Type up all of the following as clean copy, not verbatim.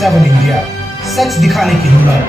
7 India, सच दिखाने की हिम्मत।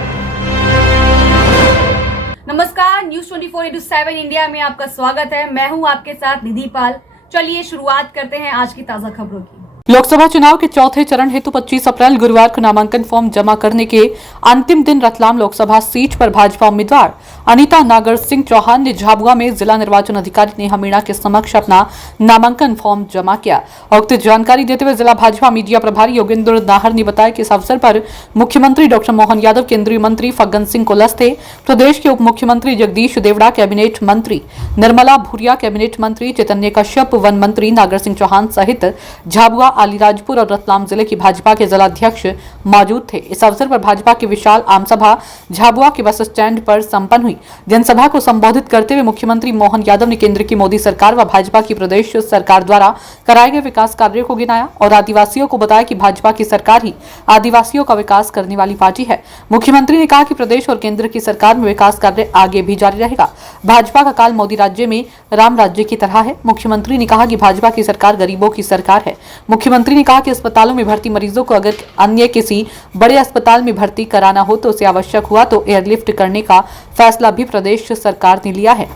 नमस्कार, न्यूज 24/7 इंडिया में आपका स्वागत है। मैं हूं आपके साथ निधि पाल। चलिए शुरुआत करते हैं आज की ताजा खबरों की। लोकसभा चुनाव के चौथे चरण हेतु 25 अप्रैल गुरुवार को नामांकन फॉर्म जमा करने के अंतिम दिन रतलाम लोकसभा सीट पर भाजपा उम्मीदवार अनीता नागर सिंह चौहान ने झाबुआ में जिला निर्वाचन अधिकारी नेहा मीणा के समक्ष अपना नामांकन फॉर्म जमा किया। उक्त जानकारी देते हुए जिला भाजपा मीडिया प्रभारी योगेंद्र नाहर ने बताया कि इस अवसर पर मुख्यमंत्री डॉक्टर मोहन यादव, केंद्रीय मंत्री फग्गन सिंह कुलस्ते, प्रदेश के उप मुख्यमंत्री जगदीश देवड़ा, कैबिनेट मंत्री निर्मला भूरिया, कैबिनेट मंत्री चैतन्य कश्यप, वन मंत्री नागर सिंह चौहान सहित झाबुआ, अलीराजपुर और रतलाम जिले की भाजपा के जिलाध्यक्ष मौजूद थे। इस अवसर पर भाजपा की विशाल आमसभा झाबुआ के बस स्टैंड पर संपन्न हुई। जनसभा को संबोधित करते हुए मुख्यमंत्री मोहन यादव ने केंद्र की मोदी सरकार व भाजपा की प्रदेश सरकार द्वारा कराए गए विकास कार्यों को गिनाया और आदिवासियों को बताया कि भाजपा की सरकार ही आदिवासियों का विकास करने वाली पार्टी है। मुख्यमंत्री ने कहा कि प्रदेश और केंद्र की सरकार में विकास कार्य आगे भी जारी रहेगा। भाजपा का काल मोदी राज्य में राम राज्य की तरह है। मुख्यमंत्री ने कहा कि भाजपा की सरकार गरीबों की सरकार है। मुख्यमंत्री ने कहा कि अस्पतालों में भर्ती मरीजों को अगर अन्य किसी बड़े अस्पताल में भर्ती कराना हो तो उसे आवश्यक हुआ तो एयरलिफ्ट करने का फैसला भी प्रदेश सरकार ने लिया है।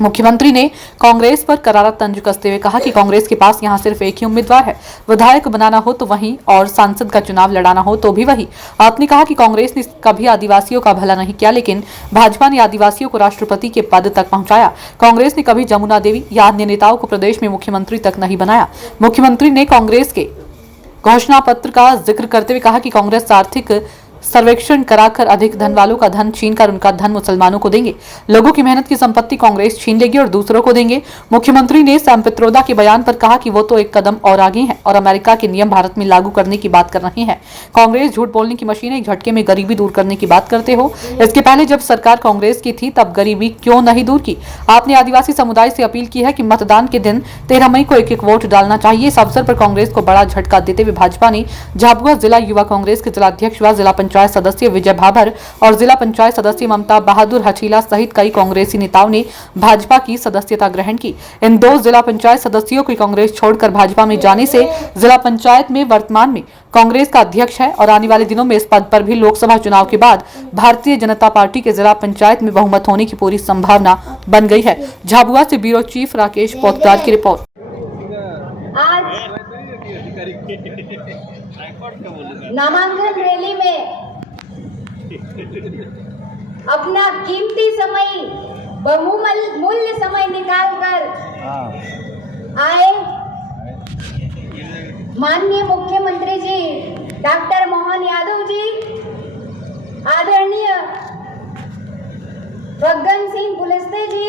मुख्यमंत्री ने कांग्रेस पर करारा तंज कसते हुए कहा कि कांग्रेस के पास यहां सिर्फ एक ही उम्मीदवार है, विधायक बनाना हो तो वही और सांसद का चुनाव लड़ाना हो तो भी वही। आपने कहा कि कांग्रेस ने कभी आदिवासियों का भला नहीं किया, लेकिन भाजपा ने आदिवासियों को राष्ट्रपति के पद तक पहुंचाया। कांग्रेस ने कभी जमुना देवी या अन्य नेताओं को प्रदेश में मुख्यमंत्री तक नहीं बनाया। मुख्यमंत्री ने कांग्रेस के घोषणा पत्र का जिक्र करते हुए कहा कि कांग्रेस आर्थिक सर्वेक्षण कराकर अधिक धन वालों का धन छीनकर उनका धन मुसलमानों को देंगे। लोगों की मेहनत की संपत्ति कांग्रेस छीन लेगी और दूसरों को देंगे। मुख्यमंत्री ने सैम पित्रोदा के बयान पर कहा कि वो तो एक कदम और आगे हैं और अमेरिका के नियम भारत में लागू करने की बात कर रहे हैं। कांग्रेस झूठ बोलने की मशीन है, एक झटके में गरीबी दूर करने की बात करते हो। इसके पहले जब सरकार कांग्रेस की थी तब गरीबी क्यों नहीं दूर की? आपने आदिवासी समुदाय से अपील की है कि मतदान के दिन 13 मई को एक वोट डालना चाहिए। इस अवसर पर कांग्रेस को बड़ा झटका देते हुए भाजपा ने झाबुआ जिला युवा कांग्रेस के जिलाध्यक्ष व जिला पंचायत सदस्य विजय भाभर और जिला पंचायत सदस्य ममता बहादुर हचीला सहित कई कांग्रेसी नेताओं ने भाजपा की सदस्यता ग्रहण की। इन दो जिला पंचायत सदस्यों को कांग्रेस छोड़कर भाजपा में जाने से जिला पंचायत में वर्तमान में कांग्रेस का अध्यक्ष है और आने वाले दिनों में इस पद पर भी लोकसभा चुनाव के बाद भारतीय जनता पार्टी के जिला पंचायत में बहुमत होने की पूरी संभावना बन गई है। झाबुआ से ब्यूरो चीफ राकेश पोतदार की रिपोर्ट। नामांकन रैली में अपना कीमती समय, बहुमूल्य समय निकालकर आए माननीय मुख्यमंत्री जी डॉक्टर मोहन यादव जी, आदरणीय फग्गन सिंह कुलस्ते जी,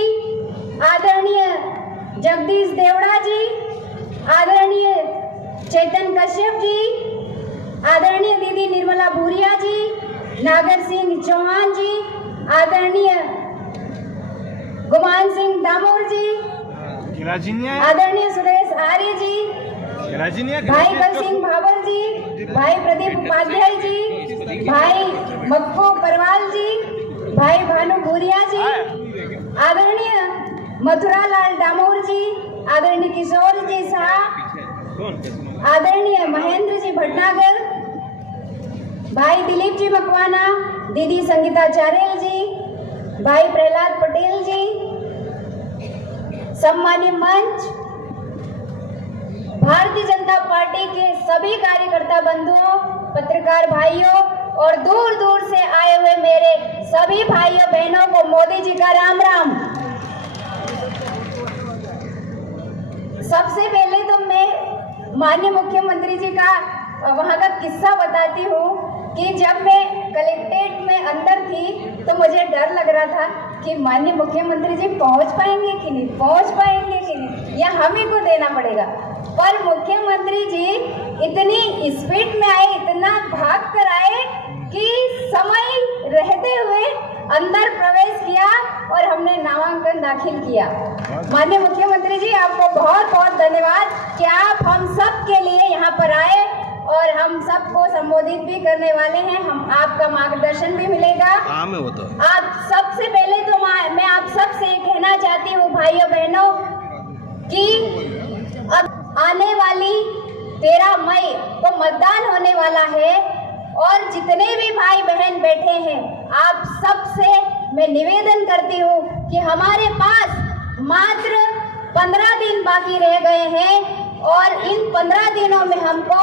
आदरणीय जगदीश देवड़ा जी, आदरणीय चैतन्य कश्यप जी, आदरणीय दीदी निर्मला भूरिया जी, नागर सिंह चौहान जी, आदरणीय गुमान सिंह दामोर जी, आदरणीय सुरेश आर्य जी, भाई बल सिंह भावर जी, भाई प्रदीप उपाध्याय जी, भाई मक्खो परवाल जी, भाई भानु भूरिया जी, आदरणीय मथुरालाल दामोर जी, आदरणीय किशोर जी शाह, आदरणीय महेंद्र जी भटनागर, भाई दिलीप जी मकवाना, दीदी संगीता चारेल जी, भाई प्रहलाद पटेल जी, सम्मानीय मंच, भारतीय जनता पार्टी के सभी कार्यकर्ता बंधुओं, पत्रकार भाइयों और दूर दूर से आए हुए मेरे सभी भाइयों बहनों को मोदी जी का राम राम। सबसे पहले तो मैं माननीय मुख्यमंत्री जी का वहाँ का किस्सा बताती हूँ कि जब मैं कलेक्ट्रेट में अंदर थी तो मुझे डर लग रहा था कि माननीय मुख्यमंत्री जी पहुँच पाएंगे कि नहीं, पहुँच पाएंगे कि नहीं, या हम ही को देना पड़ेगा। पर मुख्यमंत्री जी इतनी स्पीड में आए, इतना भाग कर आए कि समय रहते हुए अंदर प्रवेश किया और हमने नामांकन दाखिल किया। माननीय मुख्यमंत्री जी, आपको बहुत बहुत धन्यवाद कि आप हम सब के लिए यहाँ पर आए और हम सबको संबोधित भी करने वाले हैं। हम आपका मार्गदर्शन भी मिलेगा। आप सबसे पहले तो मैं आप सबसे कहना चाहती हूँ भाइयों बहनों कि अब आने वाली 13 मई को मतदान होने वाला है और जितने भी भाई बहन बैठे हैं, आप सबसे मैं निवेदन करती हूँ कि हमारे पास मात्र 15 दिन बाकी रह गए हैं और इन 15 दिनों में हमको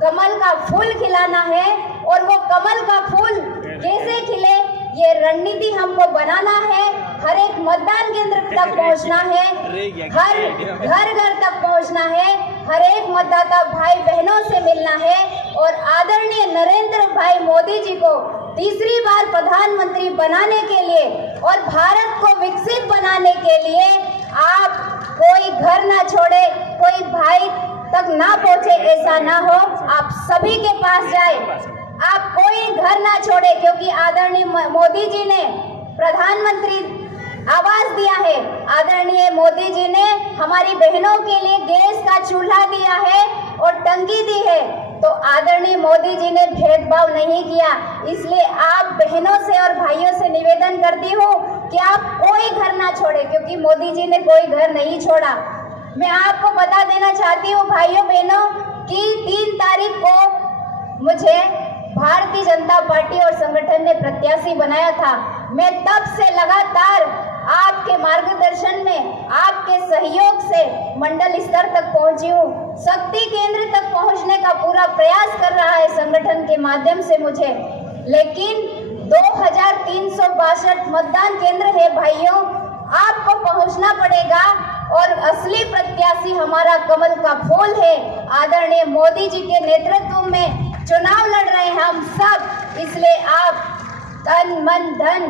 कमल का फूल खिलाना है और वो कमल का फूल कैसे खिले ये रणनीति हमको बनाना है। हर एक मतदान केंद्र तक पहुंचना है, हर घर घर तक पहुंचना है, हर एक मतदाता भाई बहनों से मिलना है और आदरणीय नरेंद्र भाई मोदी जी को तीसरी बार प्रधानमंत्री बनाने के लिए और भारत को विकसित बनाने के लिए आप कोई घर ना छोड़े, कोई भाई तक ना पहुंचे, ऐसा ना हो। आप सभी के पास जाए, आप कोई घर ना छोड़े, क्योंकि आदरणीय मोदी जी ने प्रधानमंत्री आवास दिया है। आदरणीय मोदी जी ने हमारी बहनों के लिए गैस का चूल्हा दिया है और टंकी दी है। तो आदरणीय मोदी जी ने भेदभाव नहीं किया। इसलिए आप बहनों से और भाइयों से निवेदन करती हूँ कि आप कोई घर ना छोड़े, क्योंकि मोदी जी ने कोई घर नहीं छोड़ा। मैं आपको बता देना चाहती हूँ भाइयों बहनों कि 3 तारीख को मुझे भारतीय जनता पार्टी और संगठन ने प्रत्याशी बनाया था। मैं तब से लगातार आपके मार्गदर्शन में, आपके सहयोग से मंडल स्तर तक पहुंची हूँ। शक्ति केंद्र तक पहुंचने का पूरा प्रयास कर रहा है संगठन के माध्यम से मुझे, लेकिन 2362 मतदान केंद्र है भाइयों, आपको पहुंचना पड़ेगा और असली प्रत्याशी हमारा कमल का फूल है। आदरणीय मोदी जी के नेतृत्व में चुनाव लड़ रहे हैं हम सब, इसलिए आप तन मन धन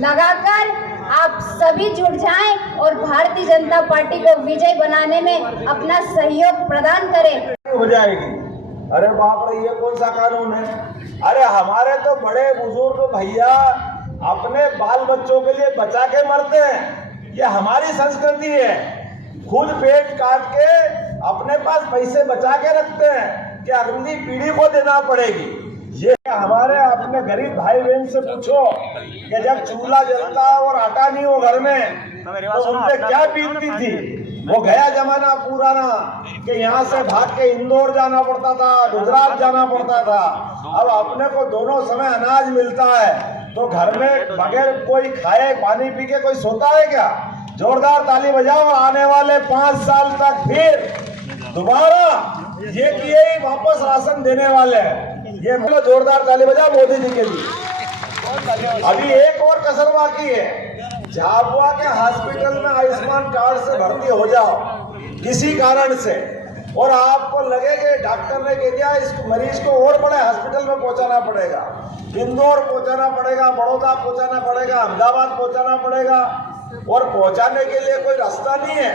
लगाकर आप सभी जुट जाएं और भारतीय जनता पार्टी को विजय बनाने में अपना सहयोग प्रदान करें। हो जाएगी। अरे बाप रे, ये कौन सा कानून है? अरे हमारे तो बड़े बुजुर्ग भैया अपने बाल बच्चों के लिए बचा के मरते हैं। ये हमारी संस्कृति है। खुद पेट काट के अपने पास पैसे बचा के रखते हैं कि अगली पीढ़ी को देना पड़ेगी। ये हमारे अपने गरीब भाई बहन से पूछो कि जब चूल्हा जलता और आटा नहीं हो घर में तो उनपे क्या बीतती थी। वो गया जमाना पुराना कि यहाँ से भाग के इंदौर जाना पड़ता था, गुजरात जाना पड़ता था। अब अपने को दोनों समय अनाज मिलता है तो घर में बगैर कोई खाए पानी पी के कोई सोता है क्या? जोरदार ताली बजाओ। आने वाले 5 साल तक फिर दोबारा ये कि यही वापस राशन देने वाले हैं। ये जोरदार ताली बजाओ मोदी जी के लिए। अभी एक और कसर बाकी है। झाबुआ के हॉस्पिटल में आयुष्मान कार्ड से भर्ती हो जाओ किसी कारण से और आपको लगे कि डॉक्टर ने कह दिया इस मरीज को और बड़े हॉस्पिटल में पहुंचाना पड़ेगा, इंदौर पहुंचाना पड़ेगा, बड़ौदा पहुंचाना पड़ेगा, अहमदाबाद पहुंचाना पड़ेगा और पहुंचाने के लिए कोई रास्ता नहीं है।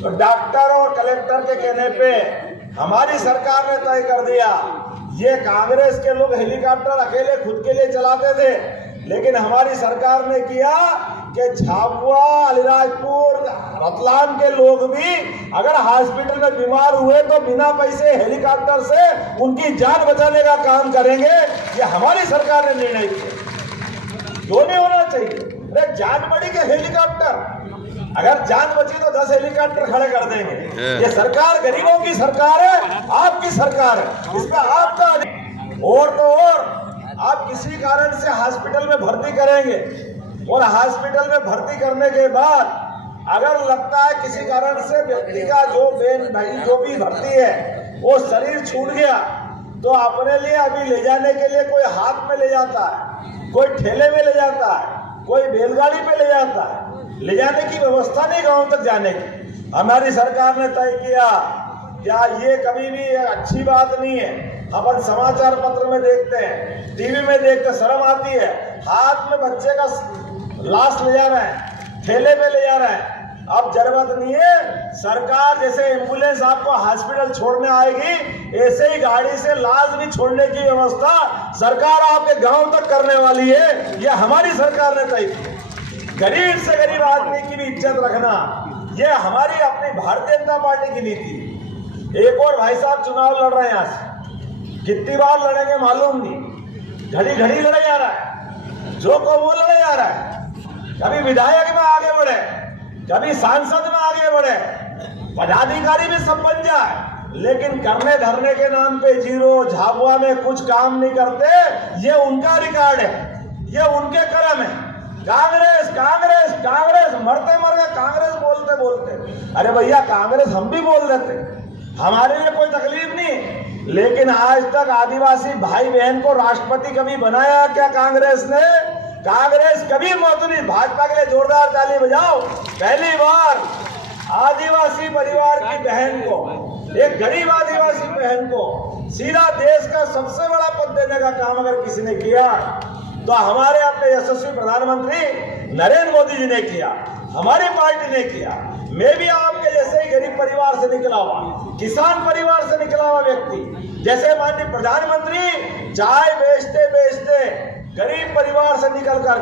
तो डॉक्टर और कलेक्टर के कहने पे हमारी सरकार ने तय कर दिया। ये कांग्रेस के लोग हेलीकॉप्टर अकेले खुद के लिए चलाते थे, लेकिन हमारी सरकार ने किया कि झाबुआ, अलीराजपुर, रतलाम के लोग भी अगर हॉस्पिटल में बीमार हुए तो बिना पैसे हेलीकॉप्टर से उनकी जान बचाने का काम करेंगे। ये हमारी सरकार ने निर्णय किया। क्यों नहीं होना चाहिए? अरे जान बड़ी के हेलीकॉप्टर, अगर जान बची तो 10 हेलीकॉप्टर खड़े कर देंगे। ये सरकार गरीबों की सरकार है, आपकी सरकार है, इसका आपका और तो और आप किसी कारण से हॉस्पिटल में भर्ती करेंगे और हॉस्पिटल में भर्ती करने के बाद अगर लगता है किसी कारण से व्यक्ति का जो भी भर्ती है वो शरीर छूट गया तो अपने लिए अभी ले जाने के लिए कोई हाथ में ले जाता है, कोई ठेले में ले जाता है, कोई बैलगाड़ी पे ले जाता है। ले जाने की व्यवस्था नहीं गांव तक जाने की। हमारी सरकार ने तय किया। क्या ये कभी भी अच्छी बात नहीं है? अपन समाचार पत्र में देखते हैं, टीवी में देखते, शर्म आती है। हाथ में बच्चे का लाश ले जा रहा है, ठेले पे ले जा रहा है। अब जरूरत नहीं है, सरकार जैसे एम्बुलेंस आपको हॉस्पिटल छोड़ने आएगी ऐसे ही गाड़ी से लाश भी छोड़ने की व्यवस्था सरकार आपके गांव तक करने वाली है। ये हमारी सरकार ने तय की। गरीब से गरीब आदमी की भी इज्जत रखना, ये हमारी अपनी भारतीय जनता पार्टी की नीति। एक और भाई साहब चुनाव लड़ रहे हैं, यहाँ से कितनी बार लड़ेंगे मालूम नहीं, घड़ी घड़ी लड़े जा रहा है, जो को वो लड़े जा रहा है। कभी विधायक में आगे बढ़े, कभी सांसद में आगे बढ़े, पदाधिकारी भी सब बन जाए, लेकिन करने धरने के नाम पे जीरो, झाबुआ में कुछ काम नहीं करते, ये उनका रिकॉर्ड है, ये उनके कर्म है। कांग्रेस कांग्रेस कांग्रेस, मरते मर गए कांग्रेस बोलते बोलते। अरे भैया कांग्रेस हम भी बोल देते, हमारे लिए कोई तकलीफ नहीं, लेकिन आज तक आदिवासी भाई बहन को राष्ट्रपति कभी बनाया क्या कांग्रेस ने? कांग्रेस कभी मौत नहीं। भाजपा के लिए जोरदार ताली बजाओ। पहली बार आदिवासी परिवार की बहन को, एक गरीब आदिवासी बहन को सीधा देश का सबसे बड़ा पद देने का काम अगर किसी ने किया तो हमारे अपने यशस्वी प्रधानमंत्री नरेंद्र मोदी जी ने किया, हमारी पार्टी ने किया। मैं भी आपके जैसे ही गरीब परिवार से निकला हुआ, किसान परिवार से निकला हुआ व्यक्ति, जैसे माननीय प्रधानमंत्री चाय बेचते बेचते गरीब परिवार से निकल कर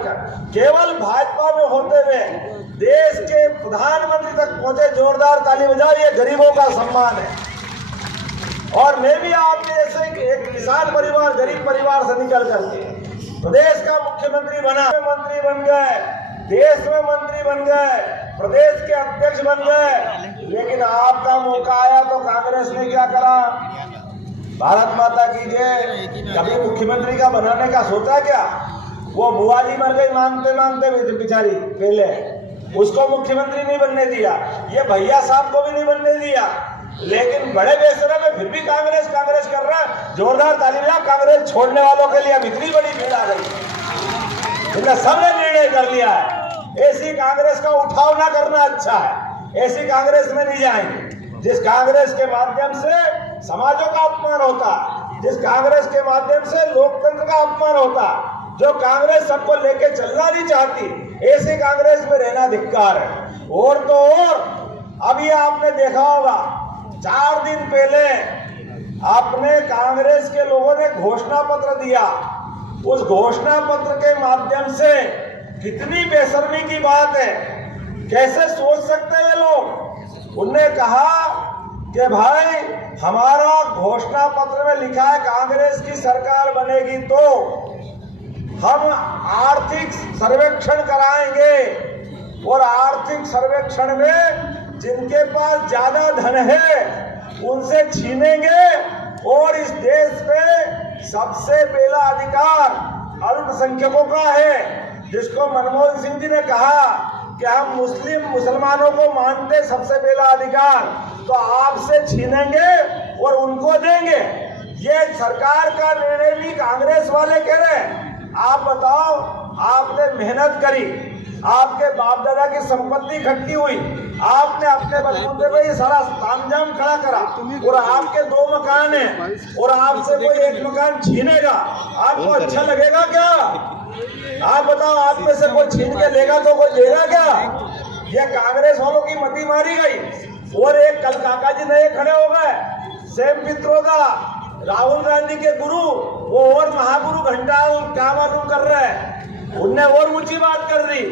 केवल भाजपा में होते हुए देश के प्रधानमंत्री तक पहुंचे। जोरदार ताली बजाओ, ये गरीबों का सम्मान है। और मैं भी आपके जैसे एक किसान परिवार, गरीब परिवार से निकल करके प्रदेश का मुख्यमंत्री बना, मंत्री बन गए, देश में मंत्री बन गए, प्रदेश के अध्यक्ष बन गए। लेकिन आपका मौका आया तो कांग्रेस ने क्या करा? भारत माता की जय। कभी मुख्यमंत्री का बनाने का सोचा क्या? वो बुआ जी मर गई मांगते मांगते बेचारी, पहले उसको मुख्यमंत्री नहीं बनने दिया, ये भैया साहब को भी नहीं बनने दिया, लेकिन बड़े बेशरम में फिर भी कांग्रेस कांग्रेस कर रहा है। जोरदार ताली बजाओ। कांग्रेस छोड़ने वालों के लिए अब इतनी बड़ी भीड़ आ गई, इनका सबने निर्णय कर लिया है। ऐसी कांग्रेस का उठाव ना करना अच्छा है, ऐसी कांग्रेस में नहीं जाएंगे जिस कांग्रेस के माध्यम से समाजों का अपमान होता, जिस कांग्रेस के माध्यम से लोकतंत्र का अपमान होता, जो कांग्रेस सबको लेके चलना नहीं चाहती, ऐसी कांग्रेस में रहना धिक्कार है। और तो और अभी आपने देखा होगा 4 दिन पहले आपने कांग्रेस के लोगों ने घोषणा पत्र दिया, उस घोषणा पत्र के माध्यम से कितनी बेशर्मी की बात है, कैसे सोच सकते हैं ये लोग। उनने कहा कि भाई हमारा घोषणा पत्र में लिखा है कांग्रेस की सरकार बनेगी तो हम आर्थिक सर्वेक्षण कराएंगे, और आर्थिक सर्वेक्षण में जिनके पास ज्यादा धन है उनसे छीनेंगे, और इस देश पे सबसे पहला अधिकार अल्पसंख्यकों का है, जिसको मनमोहन सिंह जी ने कहा कि हम मुसलमानों को मानते सबसे पहला अधिकार, तो आपसे छीनेंगे और उनको देंगे। ये सरकार का निर्णय भी कांग्रेस वाले कह रहे हैं। आप बताओ, आपने मेहनत करी, आपके बाप दादा की संपत्ति इकट्ठी हुई, आपने अपने बलबूते पे ये सारा तामझाम खड़ा करा, और आपके 2 मकान हैं और आपसे कोई 1 मकान छीनेगा, आपको अच्छा लगेगा क्या? आप बताओ, आप में से कोई छीन के लेगा तो कोई देगा क्या? ये कांग्रेस वालों की मती मारी गई। और एक कल काका जी नए खड़े हो गए, सेम पित्रोदा, राहुल गांधी के गुरु, वो और महागुरु घंटाल क्या मालूम कर रहे हैं, उनने और ऊंची बात कर दी।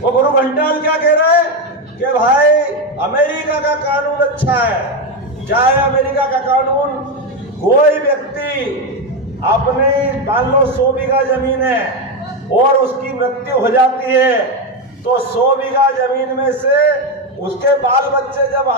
वो गुरु घंटाल क्या कह रहे हैं कि भाई अमेरिका का कानून अच्छा है, चाहे अमेरिका का कानून कोई व्यक्ति अपनी मान लो 100 बीघा जमीन है और उसकी मृत्यु हो जाती है तो 100 बीघा जमीन में से उसके बाल बच्चे जब